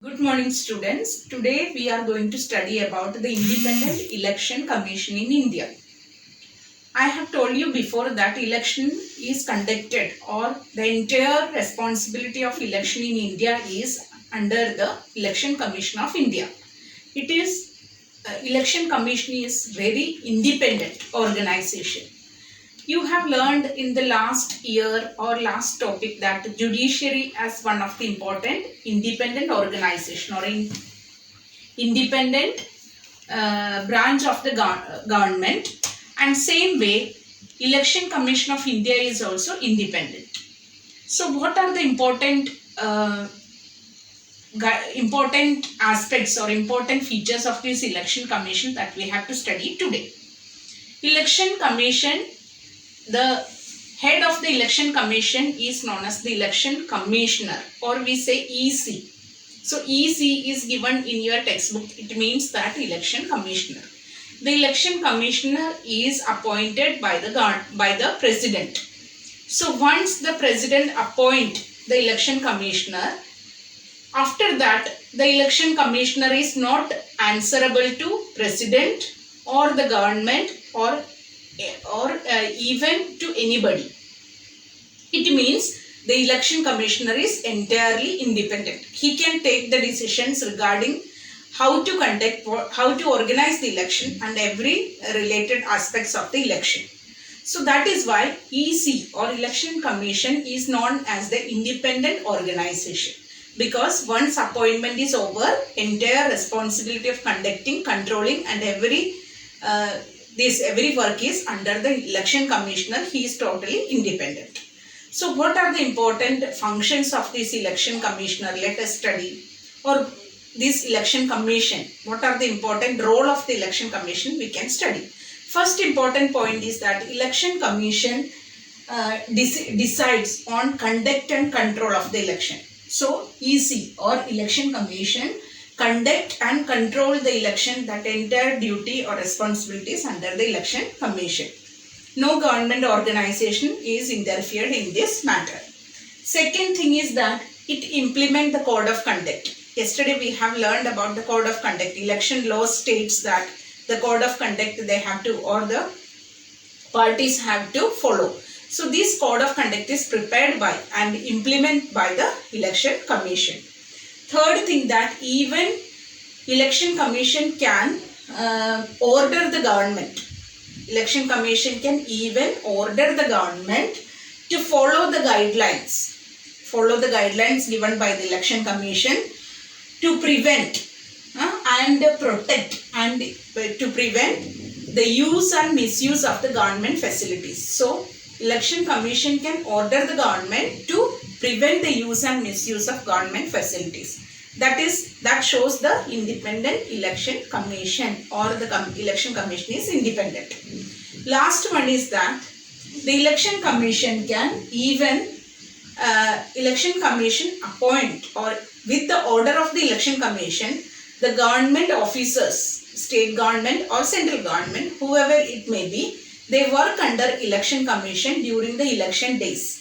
Good morning, students. Today we are going to study about the Independent Election Commission in India. I have told you before that election is conducted, or the entire responsibility of election in India is under the Election Commission of India. Election Commission is very independent organization. You have learned in the last year or last topic that judiciary as one of the important independent organization or independent branch of the government, and same way election commission of India is also independent. So what are the important aspects or important features of this election commission that we have to study today? Election commission, the head of the election commission is known as the election commissioner, or we say EC. So EC is given in your textbook. It means that election commissioner. The election commissioner is appointed by the president. So once the president appoint the election commissioner, after that the election commissioner is not answerable to president or the government or even to anybody. It means the election commissioner is entirely independent. He can take the decisions regarding how to conduct, how to organize the election and every related aspects of the election. So that is why EC or election commission is known as the independent organization, because once appointment is over, entire responsibility of conducting, controlling and every work is under the election commissioner. He is totally independent. So what are the important functions of this election commissioner? Let us study. Or this election commission, what are the important role of the election commission? We can study. First important point is that election commission decides on conduct and control of the election. So EC or election commission conduct and control the election, that entire duty or responsibilities under the election commission. No government organization is interfered in this matter. Second thing is that it implement the code of conduct. Yesterday we have learned about the code of conduct. Election law states that the code of conduct they have to, or the parties have to follow. So this code of conduct is prepared by and implemented by the election commission. Third thing, that even election commission can order the government. Election commission can even order the government to follow the guidelines. Follow the guidelines given by the election commission to prevent and protect and to prevent the use and misuse of the government facilities. So election commission can order the government to prevent the use and misuse of government facilities. That shows the independent election commission, or the election commission is independent. Last one is that the election commission can even election commission appoint, or with the order of the election commission, the government officers, state government or central government, whoever it may be, they work under election commission during the election days.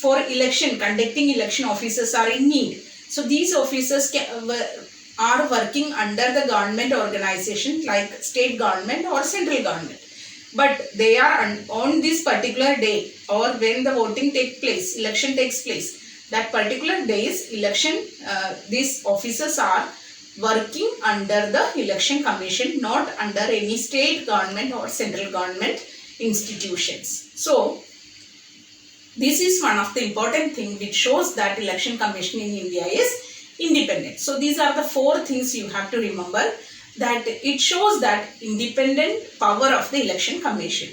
For election, conducting election officers are in need. So these officers are working under the government organization like state government or central government. But they are on this particular day, or when the voting takes place, election takes place, that particular days these officers are working under the election commission, not under any state government or central government institutions. So this is one of the important things which shows that election commission in India is independent. So these are the four things you have to remember, that it shows that independent power of the election commission.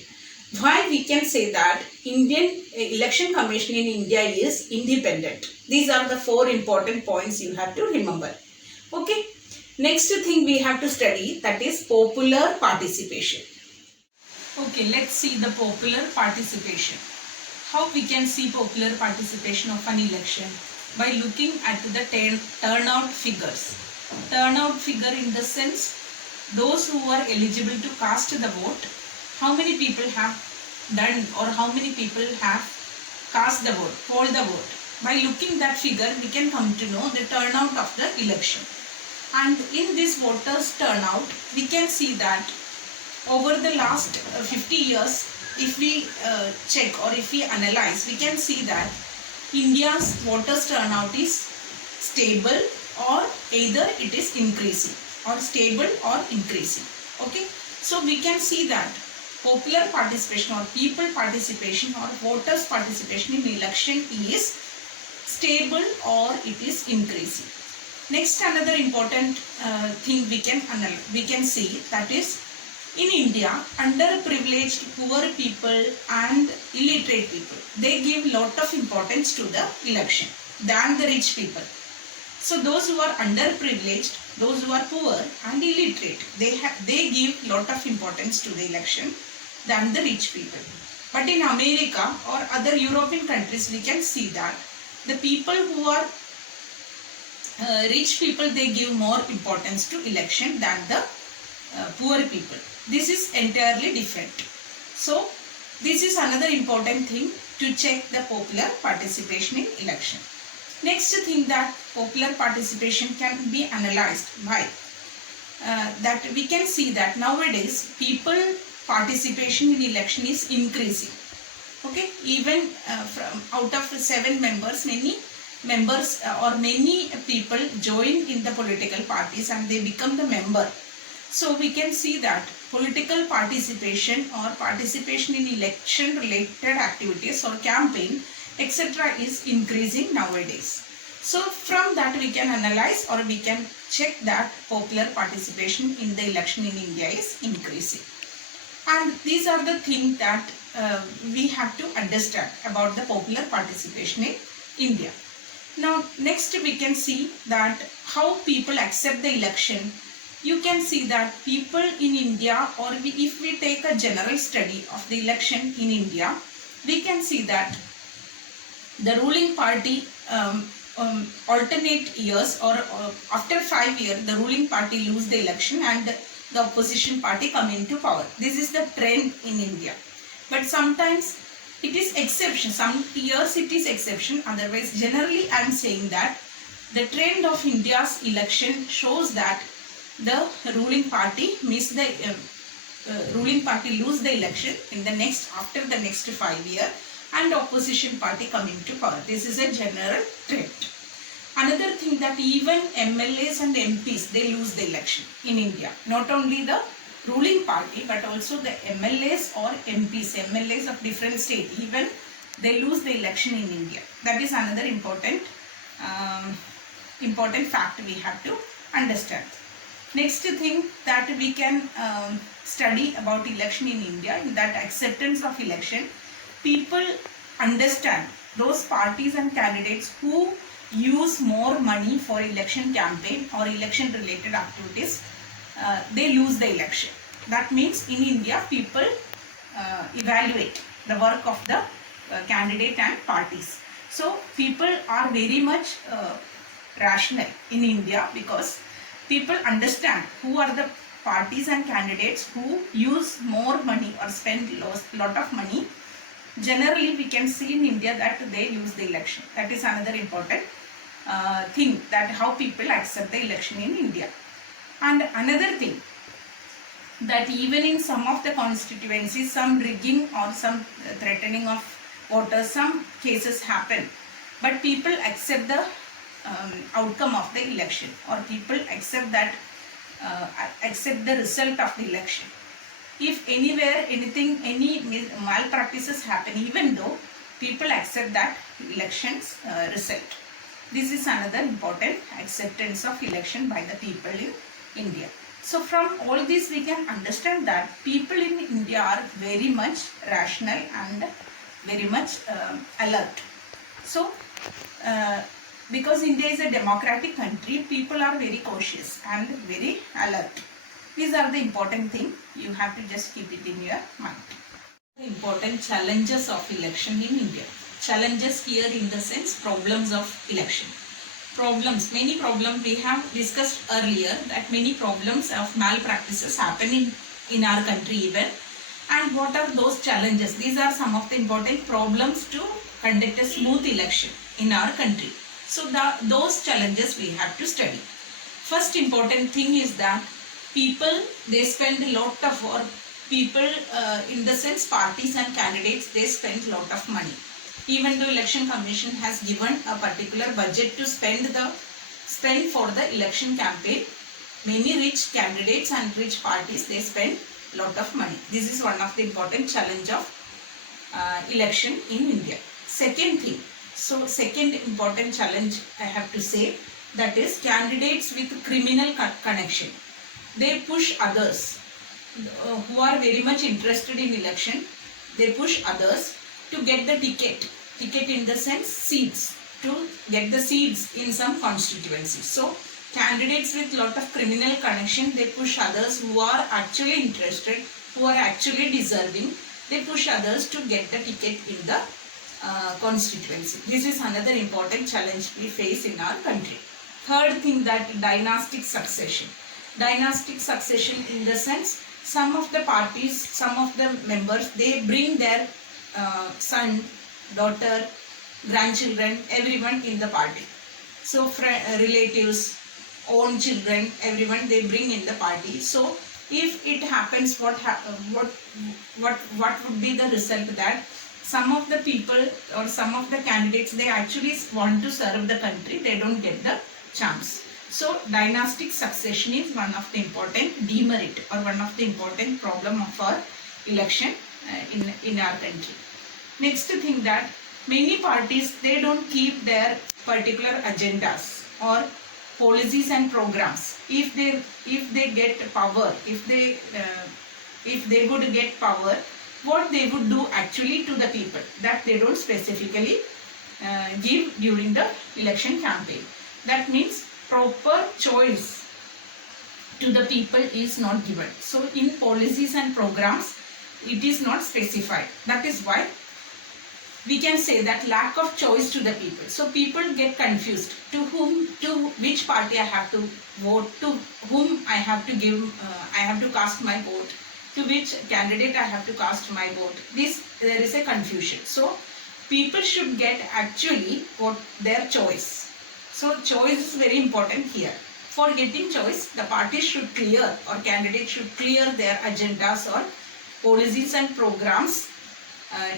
Why we can say that Indian election commission in India is independent? These are the four important points you have to remember. Okay. Next thing we have to study, that is popular participation. Okay, let's see the popular participation. How we can see popular participation of an election? By looking at the turnout figures. Turnout figure in the sense, those who are eligible to cast the vote, how many people have done or how many people have cast the vote, polled the vote. By looking that figure, we can come to know the turnout of the election. And in this voters turnout, we can see that over the last 50 years, if we check or if we analyze, we can see that India's voters turnout is stable, or either it is increasing, or stable or increasing. Okay, so we can see that popular participation or people participation or voters participation in election is stable or it is increasing. Next, another important thing we can see, that is in India, underprivileged poor people and illiterate people, they give lot of importance to the election than the rich people. So those who are underprivileged, those who are poor and illiterate, they give lot of importance to the election than the rich people. But in America or other European countries, we can see that the people who are rich people, they give more importance to election than the poor people. This is entirely different. So this is another important thing to check the popular participation in election. Next thing, that popular participation can be analyzed by that we can see that nowadays people participation in election is increasing. Okay, even from out of 7 members, many members or many people join in the political parties and they become the member. So we can see that political participation or participation in election related activities or campaign etc. is increasing nowadays. So from that we can analyze or we can check that popular participation in the election in India is increasing. And these are the things that we have to understand about the popular participation in India. Now next we can see that how people accept the election. You can see that people in India, or if we take a general study of the election in India, we can see that the ruling party alternate years or after 5 years the ruling party lose the election and the opposition party come into power. This is the trend in India. But sometimes it is exception. Some years it is exception. Otherwise, generally I am saying that the trend of India's election shows that the ruling party lose the election in the next after the next 5 years and opposition party coming to power. This is a general trend. Another thing, that even MLAs and MPs, they lose the election in India. Not only the ruling party but also the MLAs or MPs, MLAs of different states, even they lose the election in India. That is another important fact we have to understand. Next thing that we can study about election in India, in that acceptance of election, people understand those parties and candidates who use more money for election campaign or election related activities, they lose the election. That means in India people evaluate the work of the candidate and parties. So people are very much rational in India because people understand who are the parties and candidates who use more money or spend lot of money. Generally we can see in India that they lose the election. That is another important thing, that how people accept the election in India. And another thing, that even in some of the constituencies, some rigging or some threatening of voters, some cases happen, but people accept the outcome of the election, or people accept that accept the result of the election. If anywhere any malpractices happen, even though people accept that election's result. This is another important acceptance of election by the people in India. So from all this we can understand that people in India are very much rational and very much alert. So because India is a democratic country, people are very cautious and very alert. These are the important things. You have to just keep it in your mind. The important challenges of election in India. Challenges here in the sense problems of election. Problems, many problems we have discussed earlier, that many problems of malpractices happen in our country even. And what are those challenges? These are some of the important problems to conduct a smooth election. in our country. So those challenges we have to study. First important thing is that people, they spend a lot of, or people in the sense parties and candidates, they spend a lot of money. Even though election commission has given a particular budget to spend for the election campaign, many rich candidates and rich parties, they spend a lot of money. This is one of the important challenge of election in India. Second thing, so second important challenge I have to say, that is candidates with criminal connection. They push others who are very much interested in election. They push others to get the ticket in the sense seats, to get the seats in some constituencies. So candidates with lot of criminal connection, they push others who are actually interested, who are actually deserving, they push others to get the ticket in the constituency. This is another important challenge we face in our country. Third thing, that dynastic succession. Dynastic succession in the sense, some of the parties, some of the members, they bring their son, daughter, grandchildren, everyone in the party. So relatives, own children, everyone they bring in the party. So if it happens, what would be the result? That some of the people or some of the candidates, they actually want to serve the country, they don't get the chance. So dynastic succession is one of the important demerit or one of the important problem of our election in our country. Next thing, that many parties, they don't keep their particular agendas or policies and programs. If they get power, if they would get power, what they would do actually to the people, that they don't specifically give during the election campaign. That means proper choice to the people is not given. So in policies and programs, it is not specified. That is why we can say that lack of choice to the people. So people get confused to which party I have to vote, to whom I have to give, I have to cast my vote, to which candidate I have to cast my vote. There is a confusion. So people should get actually what their choice. So choice is very important here. For getting choice, the party should clear, or candidate should clear their agendas or policies and programs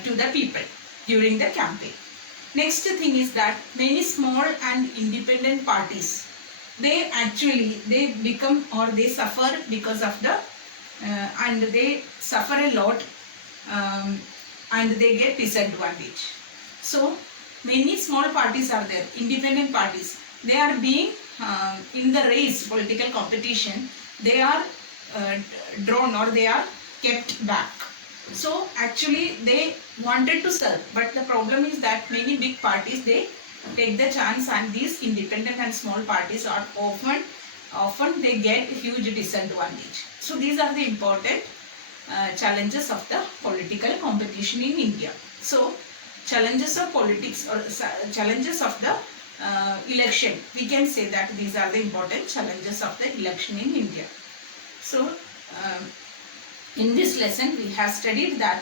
to the people during the campaign. Next thing is that many small and independent parties, they become, or they suffer because of the and they suffer a lot and they get disadvantage. So many small parties are there, independent parties, they are being in the race, political competition, they are drawn or they are kept back. So actually they wanted to serve, but the problem is that many big parties, they take the chance, and these independent and small parties are often they get huge disadvantage. So these are the important challenges of the political competition in India. So challenges of politics, or challenges of the election, we can say that these are the important challenges of the election in India. So in this lesson we have studied that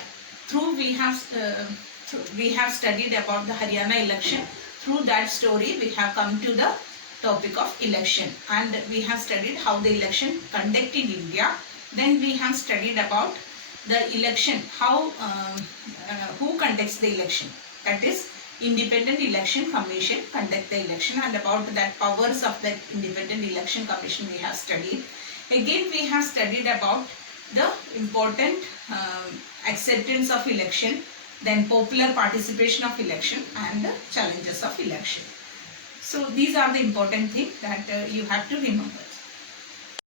we have studied about the Haryana election. Through that story we have come to the topic of election, and we have studied how the election conducted in India. Then we have studied about the election, how who conducts the election, that is Independent Election Commission conduct the election, and about that powers of the Independent Election Commission we have studied. Again we have studied about the important acceptance of election, then popular participation of election, and the challenges of election. So these are the important things that you have to remember.